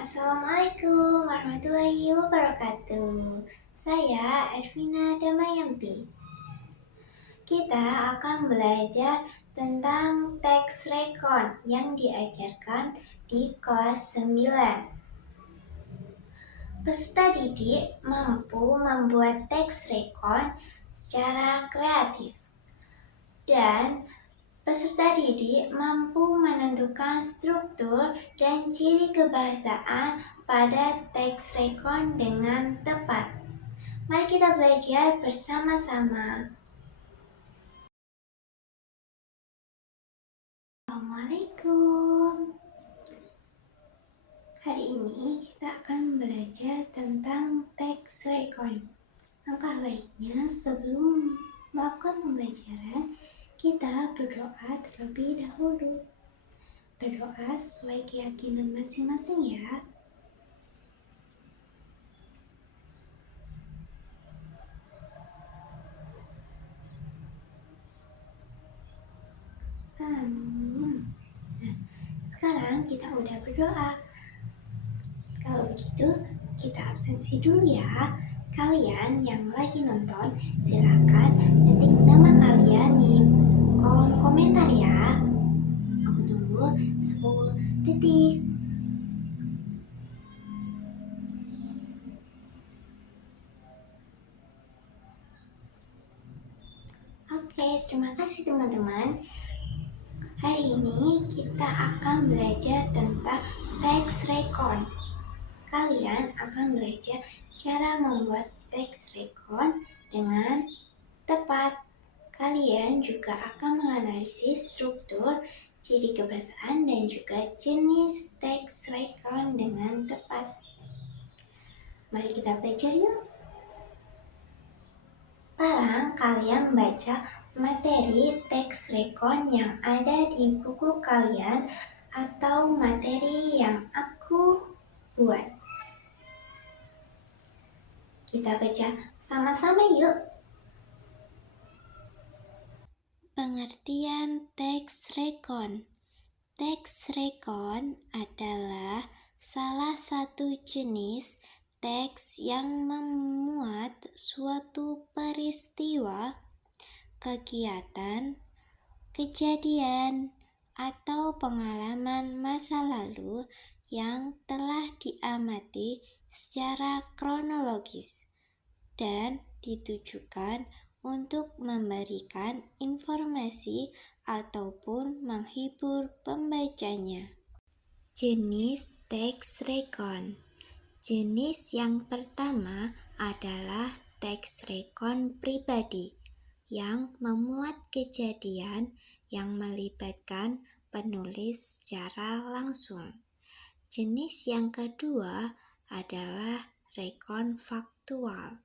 Assalamualaikum warahmatullahi wabarakatuh. Saya Ervina Damayanti. Kita akan belajar tentang teks rekon yang diajarkan di kelas 9. Peserta didik mampu membuat teks rekon secara kreatif dan peserta didik mampu menentukan struktur dan ciri kebahasaan pada teks rekon dengan tepat. Mari kita belajar bersama-sama. Assalamualaikum. Hari ini kita akan belajar tentang teks rekon. Langkah baiknya sebelum melakukan pembelajaran, kita berdoa terlebih dahulu. Berdoa sesuai keyakinan masing-masing ya. Amin. Nah, sekarang kita udah berdoa. Kalau begitu, kita absensi dulu ya. Kalian yang lagi nonton, silakan ketik nama kalian di kolom komentar ya. Aku tunggu 10 detik. Oke, terima kasih teman-teman. Hari ini kita akan belajar tentang teks rekon. Kalian akan belajar cara membuat teks rekon dengan tepat. Kalian juga akan menganalisis struktur, ciri kebahasaan, dan juga jenis teks rekon dengan tepat. Mari kita belajar yuk. Sekarang kalian baca materi teks rekon yang ada di buku kalian atau materi yang aku buat. Kita baca sama-sama yuk. Pengertian teks rekon. Teks rekon adalah salah satu jenis teks yang memuat suatu peristiwa, kegiatan, kejadian, atau pengalaman masa lalu yang telah diamati secara kronologis dan ditujukan untuk memberikan informasi ataupun menghibur pembacanya. Jenis teks rekon. Jenis yang pertama adalah teks rekon pribadi yang memuat kejadian yang melibatkan penulis secara langsung. Jenis yang kedua adalah rekon faktual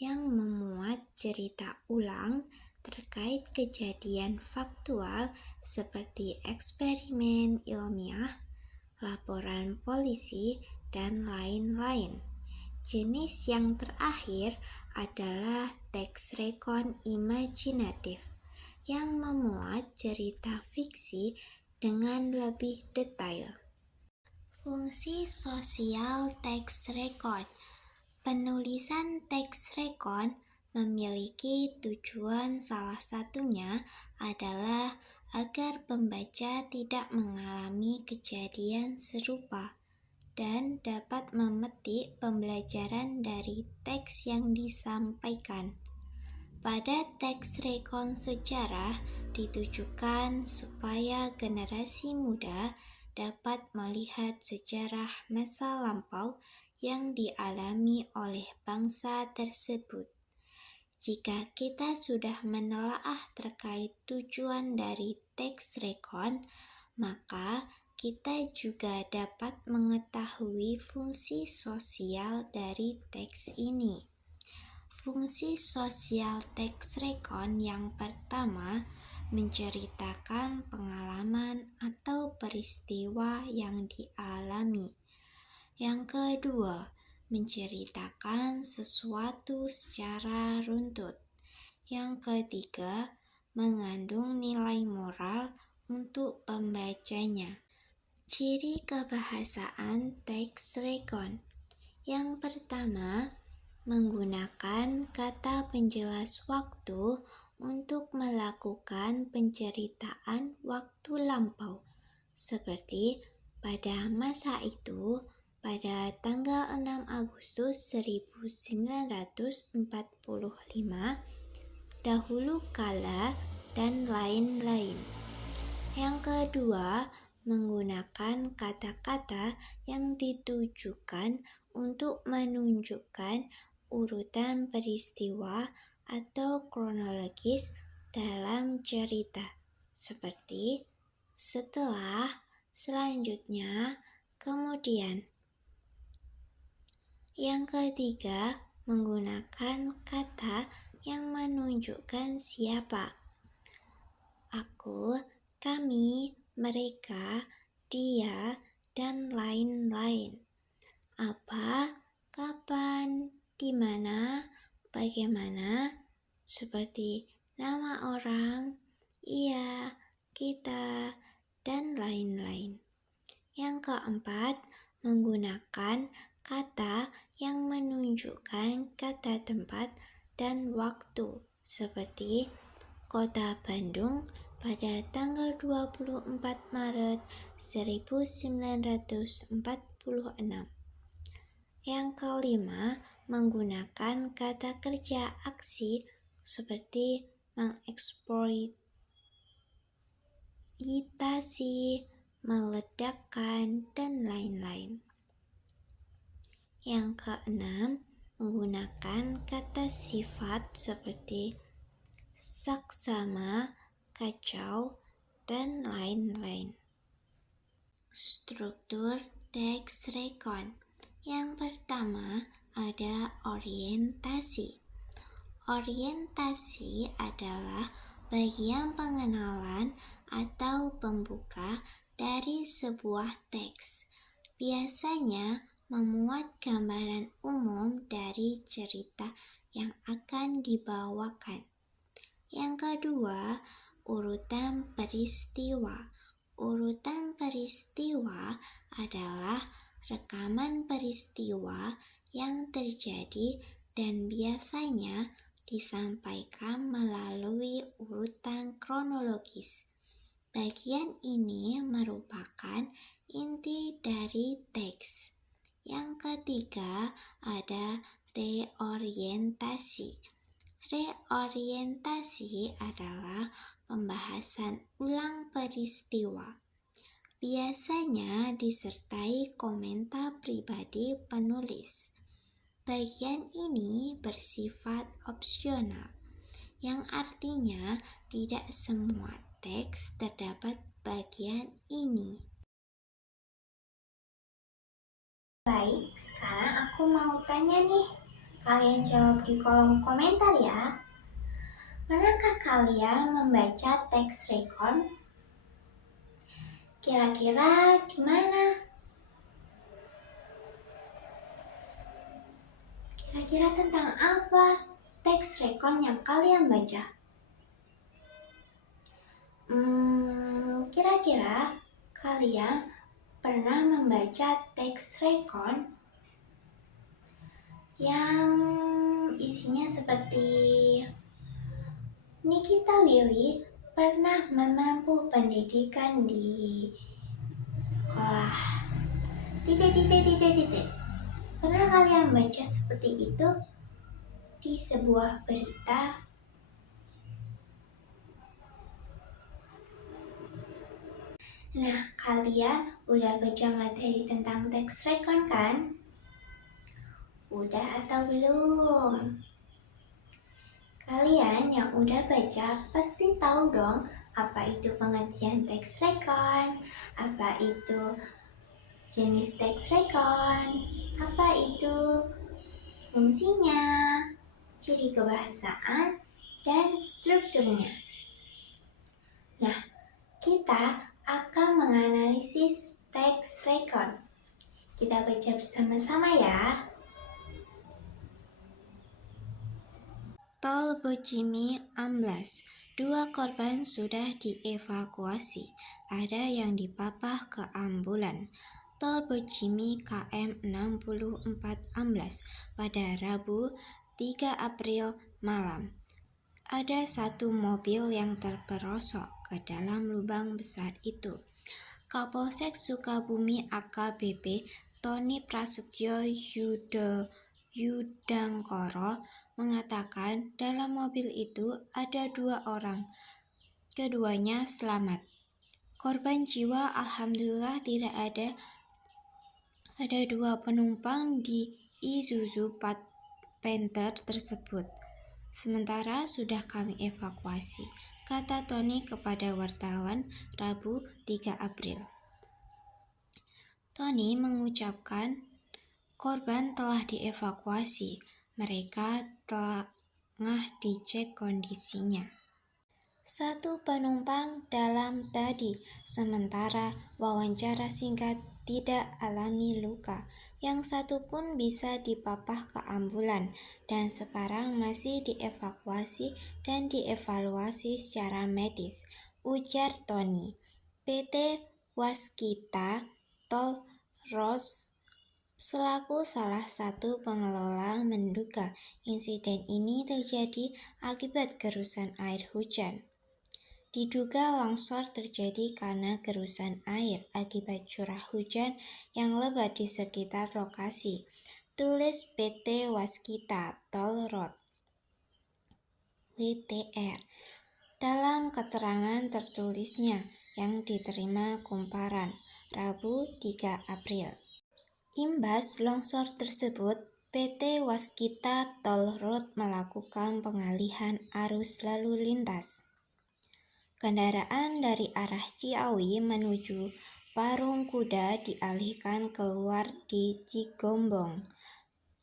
yang memuat cerita ulang terkait kejadian faktual seperti eksperimen ilmiah, laporan polisi, dan lain-lain. Jenis yang terakhir adalah teks rekon imajinatif yang memuat cerita fiksi dengan lebih detail. Fungsi sosial teks rekon. Penulisan teks rekon memiliki tujuan, salah satunya adalah agar pembaca tidak mengalami kejadian serupa dan dapat memetik pembelajaran dari teks yang disampaikan. Pada teks rekon sejarah ditujukan supaya generasi muda dapat melihat sejarah masa lampau yang dialami oleh bangsa tersebut. Jika kita sudah menelaah terkait tujuan dari teks rekon, maka kita juga dapat mengetahui fungsi sosial dari teks ini. Fungsi sosial teks rekon yang pertama menceritakan pengalaman atau peristiwa yang dialami. Yang kedua, menceritakan sesuatu secara runtut. Yang ketiga, mengandung nilai moral untuk pembacanya. Ciri kebahasaan teks rekon. Yang pertama, menggunakan kata penjelas waktu untuk melakukan penceritaan waktu lampau. Seperti pada masa itu, pada tanggal 6 Agustus 1945, dahulu kala, dan lain-lain. Yang kedua, menggunakan kata-kata yang ditujukan untuk menunjukkan urutan peristiwa atau kronologis dalam cerita, seperti setelah, selanjutnya, kemudian. Yang ketiga, menggunakan kata yang menunjukkan siapa. Aku, kami, mereka, dia, dan lain-lain. Apa, kapan, di mana, bagaimana, seperti nama orang, ia, kita, dan lain-lain. Yang keempat, menggunakan kata yang menunjukkan kata tempat dan waktu, seperti Kota Bandung pada tanggal 24 Maret 1946. Yang kelima, menggunakan kata kerja aksi seperti mengeksploitasi, meledakkan, dan lain-lain. Yang keenam, menggunakan kata sifat seperti saksama, kacau, dan lain-lain. Struktur teks rekon. Yang pertama ada orientasi. Orientasi adalah bagian pengenalan atau pembuka dari sebuah teks. Biasanya memuat gambaran umum dari cerita yang akan dibawakan. Yang kedua, urutan peristiwa. Urutan peristiwa adalah rekaman peristiwa yang terjadi dan biasanya disampaikan melalui urutan kronologis. Bagian ini merupakan inti dari teks. Yang ketiga ada reorientasi. Reorientasi adalah pembahasan ulang peristiwa. Biasanya disertai komentar pribadi penulis. Bagian ini bersifat opsional, yang artinya tidak semua teks terdapat bagian ini. Baik, sekarang aku mau tanya nih. Kalian jawab di kolom komentar ya. Pernahkah kalian membaca teks rekon? Kira-kira di mana? Kira-kira tentang apa teks rekon yang kalian baca? Kira-kira kalian pernah membaca teks rekon yang isinya seperti Nikita Willy pernah menempuh pendidikan di sekolah titik. Pernah kalian baca seperti itu di sebuah berita? Nah, kalian udah baca materi tentang teks rekon kan? Udah atau belum? Kalian yang udah baca pasti tahu dong apa itu pengertian teks rekon, apa itu jenis teks rekon, apa itu fungsinya, ciri kebahasaan, dan strukturnya. Nah, kita akan menganalisis teks rekon. Kita baca bersama-sama ya. Tol Bojimi Amblas 2 korban sudah dievakuasi, ada yang dipapah ke ambulan. Tol Bojimi KM 64 amblas pada Rabu 3 April malam. Ada satu mobil yang terperosok ke dalam lubang besar itu. Kapolsek Sukabumi AKBP Tony Prasetyo Yudangkoro mengatakan dalam mobil itu ada 2 orang. Keduanya selamat. Korban jiwa alhamdulillah tidak ada. Ada 2 penumpang di Isuzu Panther tersebut. Sementara sudah kami evakuasi, kata Tony kepada wartawan Rabu 3 April. Tony mengucapkan korban telah dievakuasi, mereka tengah dicek kondisinya. 1 penumpang dalam tadi, sementara wawancara singkat tidak alami luka. Yang 1 pun bisa dipapah ke ambulan dan sekarang masih dievakuasi dan dievaluasi secara medis, ujar Tony. PT Waskita Tol Ros selaku salah satu pengelola menduga insiden ini terjadi akibat gerusan air hujan. Diduga longsor terjadi karena gerusan air akibat curah hujan yang lebat di sekitar lokasi, tulis PT Waskita Toll Road (WTR) dalam keterangan tertulisnya yang diterima Kumparan, Rabu 3 April. Imbas longsor tersebut, PT Waskita Toll Road melakukan pengalihan arus lalu lintas. Kendaraan dari arah Ciawi menuju Parung Kuda dialihkan keluar di Cigombong.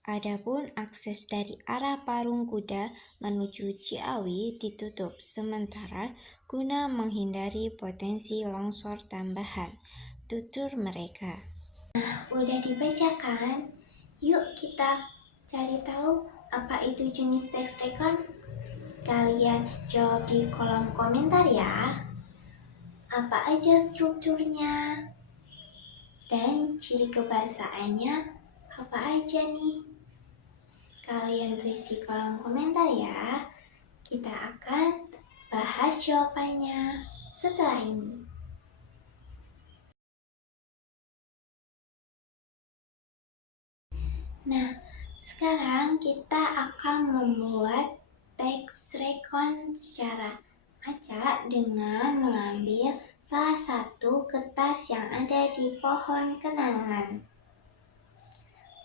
Adapun akses dari arah Parung Kuda menuju Ciawi ditutup sementara guna menghindari potensi longsor tambahan, tutur mereka. Nah, udah dibacakan. Yuk kita cari tahu apa itu jenis tax recon. Kalian jawab di kolom komentar ya. Apa aja strukturnya? Dan ciri kebahasaannya apa aja nih? Kalian tulis di kolom komentar ya. Kita akan bahas jawabannya setelah ini. Nah, sekarang kita akan membuat tax recon secara acak dengan mengambil salah satu kertas yang ada di pohon kenangan.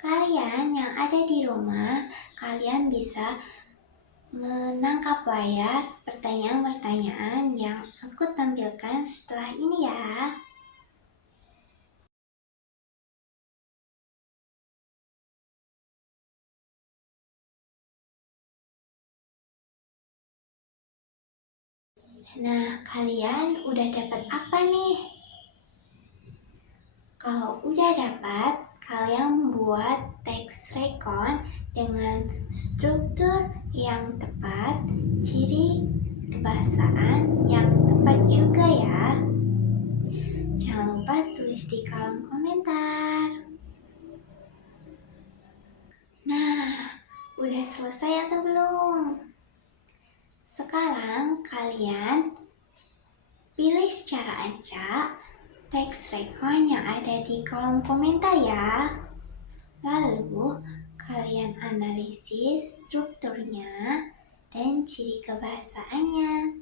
Kalian yang ada di rumah, kalian bisa menangkap layar pertanyaan-pertanyaan yang aku tampilkan setelah ini ya. Nah, kalian udah dapat apa nih? Kalau udah dapat, kalian buat tax recon dengan struktur yang tepat, ciri kebahasaan yang tepat juga ya. Jangan lupa tulis di kolom komentar. Nah, udah selesai atau belum? Sekarang kalian pilih secara acak tax recon yang ada di kolom komentar ya. Lalu kalian analisis strukturnya dan ciri kebahasaannya.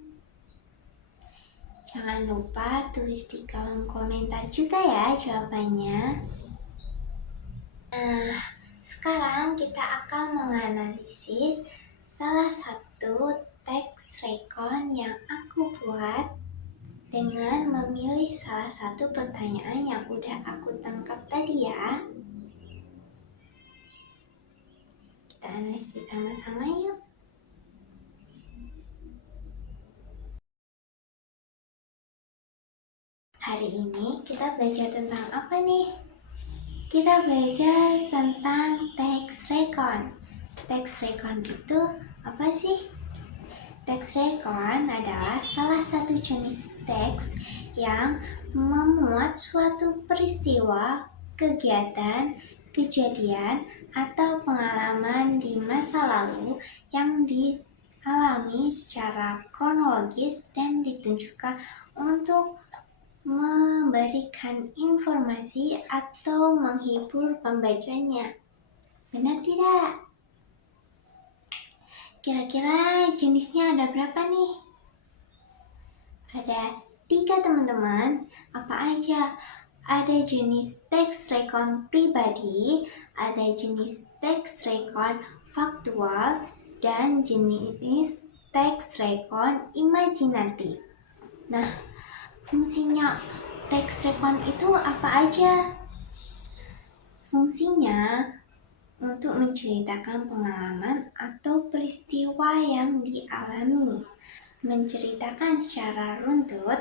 Jangan lupa tulis di kolom komentar juga ya jawabannya. Nah, sekarang kita akan menganalisis salah satu tax recon yang aku buat dengan memilih salah satu pertanyaan yang udah aku tangkap tadi ya. Kita analisis sama-sama yuk. Hari ini kita belajar tentang apa nih? Kita belajar tentang tax recon. Tax recon itu apa sih? Teks rekon adalah salah satu jenis teks yang memuat suatu peristiwa, kegiatan, kejadian, atau pengalaman di masa lalu yang dialami secara kronologis dan ditunjukkan untuk memberikan informasi atau menghibur pembacanya. Benar tidak? Kira-kira jenisnya ada berapa nih? Ada 3 teman-teman. Apa aja? Ada jenis teks rekon pribadi, ada jenis teks rekon faktual, dan jenis teks rekon imajinatif. Nah, fungsinya teks rekon itu apa aja? Fungsinya untuk menceritakan pengalaman atau peristiwa yang dialami, menceritakan secara runtut,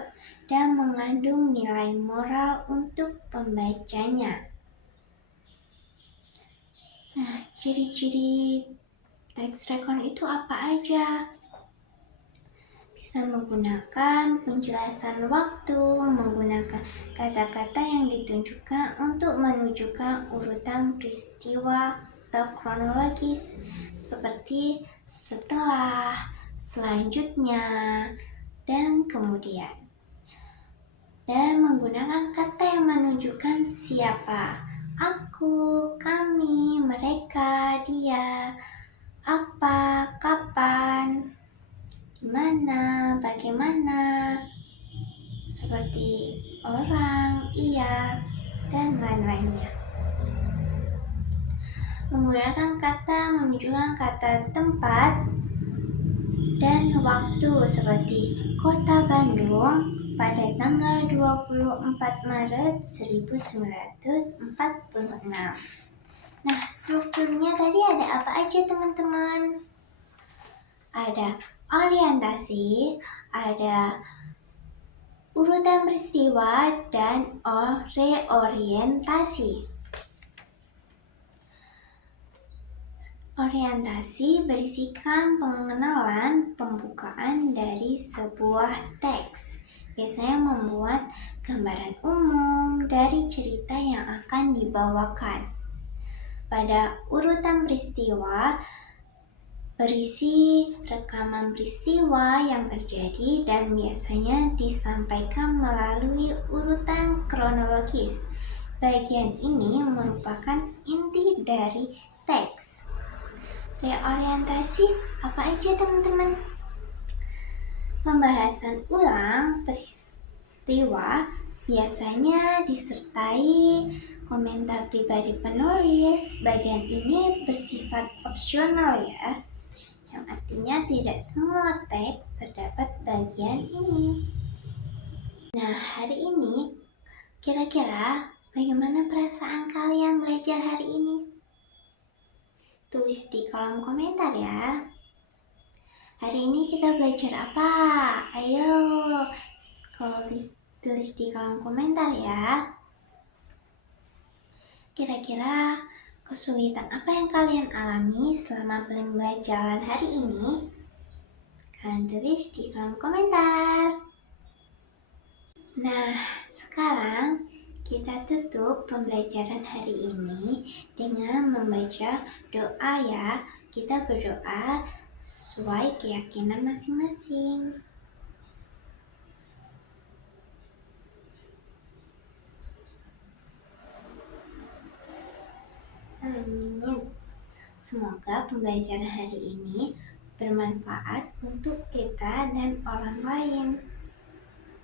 dan mengandung nilai moral untuk pembacanya. Nah, ciri-ciri teks rekon itu apa aja? Bisa menggunakan penjelasan waktu, menggunakan kata-kata yang ditunjukkan untuk menunjukkan urutan peristiwa atau kronologis seperti setelah, selanjutnya, dan kemudian. Dan menggunakan kata yang menunjukkan siapa, aku, kami, mereka, dia, apa, kapan, gimana, bagaimana, seperti orang, iya, dan lain-lainnya. Menggunakan kata menunjukkan kata tempat dan waktu seperti Kota Bandung pada tanggal 24 Maret 1946. Nah, strukturnya tadi ada apa aja teman-teman? Ada orientasi, ada urutan peristiwa, dan reorientasi. Orientasi berisikan pengenalan pembukaan dari sebuah teks. Biasanya membuat gambaran umum dari cerita yang akan dibawakan. Pada urutan peristiwa, berisi rekaman peristiwa yang terjadi dan biasanya disampaikan melalui urutan kronologis. Bagian ini merupakan inti dari teks. Reorientasi apa aja teman-teman? Pembahasan ulang peristiwa biasanya disertai komentar pribadi penulis. Bagian ini bersifat opsional ya, yang artinya tidak semua teks terdapat bagian ini. Nah, hari ini kira-kira bagaimana perasaan kalian belajar hari ini? Tulis di kolom komentar ya. Hari ini kita belajar apa? Ayo, tulis di kolom komentar ya. Kira-kira kesulitan apa yang kalian alami selama pembelajaran hari ini? Kalian tulis di kolom komentar. Nah, sekarang kita tutup pembelajaran hari ini dengan membaca doa ya. Kita berdoa sesuai keyakinan masing-masing. Amin. Semoga pembelajaran hari ini bermanfaat untuk kita dan orang lain.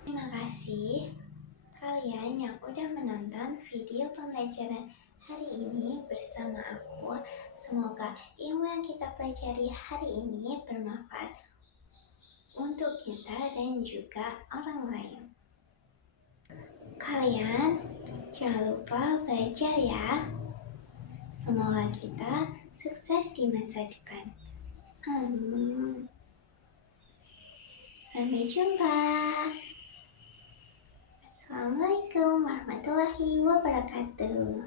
Terima kasih kalian yang udah menonton video pembelajaran hari ini bersama aku. Semoga ilmu yang kita pelajari hari ini bermanfaat untuk kita dan juga orang lain. Kalian jangan lupa belajar ya. Semoga kita sukses di masa depan. Amin. Sampai jumpa. Assalamualaikum warahmatullahi wabarakatuh.